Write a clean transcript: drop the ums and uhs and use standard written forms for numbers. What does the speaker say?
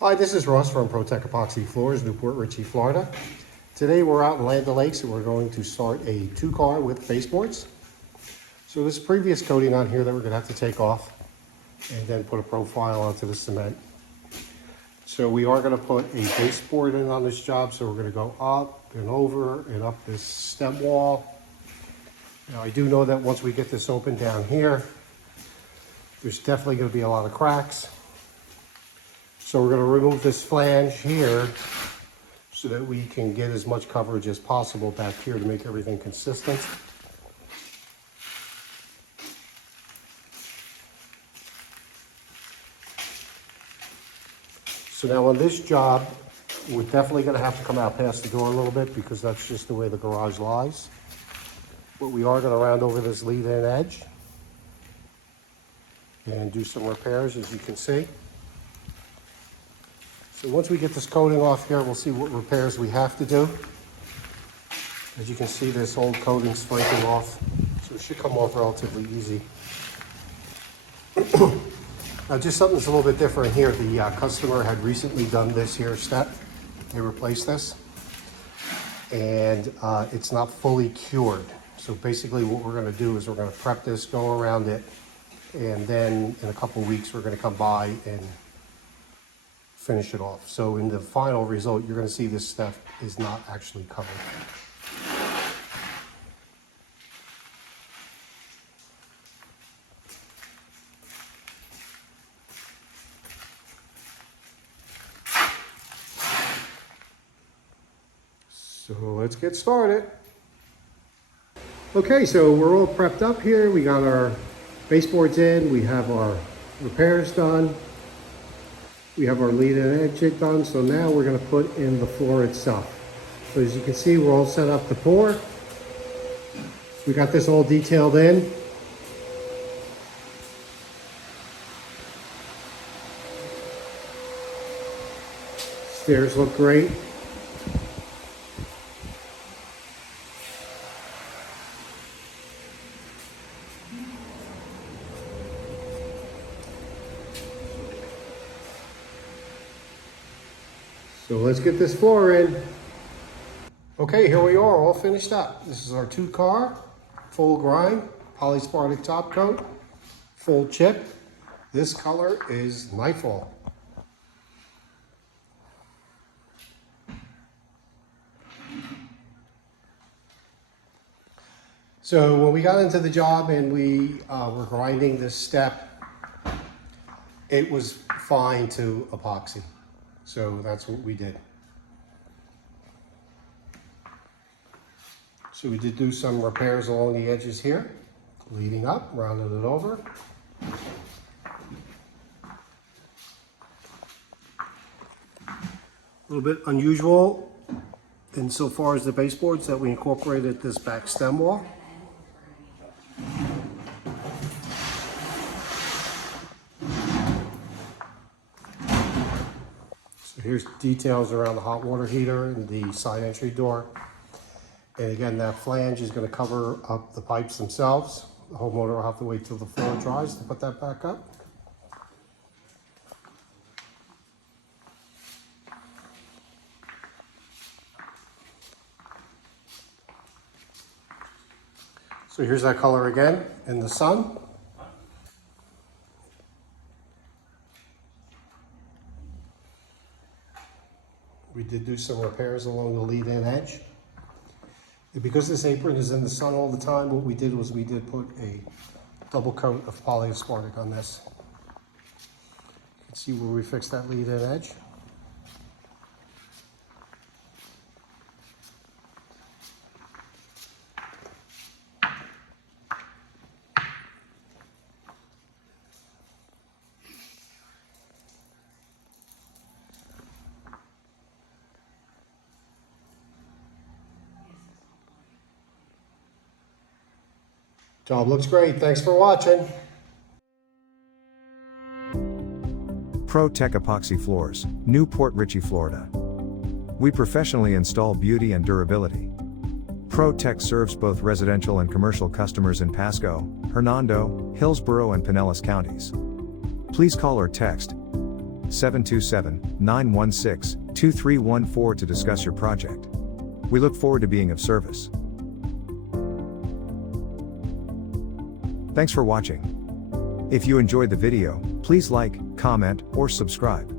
Hi, this is Russ from ProTech Epoxy Floors, Newport Richey, Florida. Today we're out in Land O'Lakes and we're going to start a 2-car with baseboards. So this previous coating on here that we're going to have to take off and then put a profile onto the cement. So we are going to put a baseboard in on this job. So we're going to go up and over and up this stem wall. Now I do know that once we get this open down here, there's definitely going to be a lot of cracks. So we're going to remove this flange here so that we can get as much coverage as possible back here to make everything consistent. So now on this job, we're definitely going to have to come out past the door a little bit because that's just the way the garage lies. But we are going to round over this lead-in edge and do some repairs, as you can see. So once we get this coating off here, we'll see what repairs we have to do. As you can see, this old coating's flaking off, so it should come off relatively easy. Now just something that's a little bit different here. The customer had recently done this here step. They replaced this. And it's not fully cured. So basically what we're going to do is we're going to prep this, go around it, and then in a couple weeks we're going to come by and finish it off. So in the final result, you're going to see this stuff is not actually covered. So let's get started. Okay, so we're all prepped up here. We got our baseboards in, we have our repairs done. We have our lead-in edge done, so now we're going to put in the floor itself. So as you can see, we're all set up to pour. We got this all detailed in. Stairs look great. So let's get this floor in. Okay, here we are, all finished up. This is our 2-car, full grind, polyasprtic top coat, full chip. This color is Nightfall. So when we got into the job and we were grinding this step, it was fine to epoxy. So that's what we did. So we did do some repairs along the edges here, leading up, rounded it over. A little bit unusual insofar as the baseboards that we incorporated this back stem wall. Here's details around the hot water heater and the side entry door. And again, that flange is going to cover up the pipes themselves. The homeowner will have to wait till the floor dries to put that back up. So here's that color again in the sun. We did do some repairs along the lead-in edge. And because this apron is in the sun all the time, what we did was we did put a double coat of polyasprtic on this. You can see where we fixed that lead-in edge. Job looks great. Thanks for watching. ProTech Epoxy Floors, Newport Richey, Florida. We professionally install beauty and durability. ProTech serves both residential and commercial customers in Pasco, Hernando, Hillsborough and Pinellas counties. Please call or text 727-916-2314 to discuss your project. We look forward to being of service. Thanks for watching. If you enjoyed the video, please like, comment, or subscribe.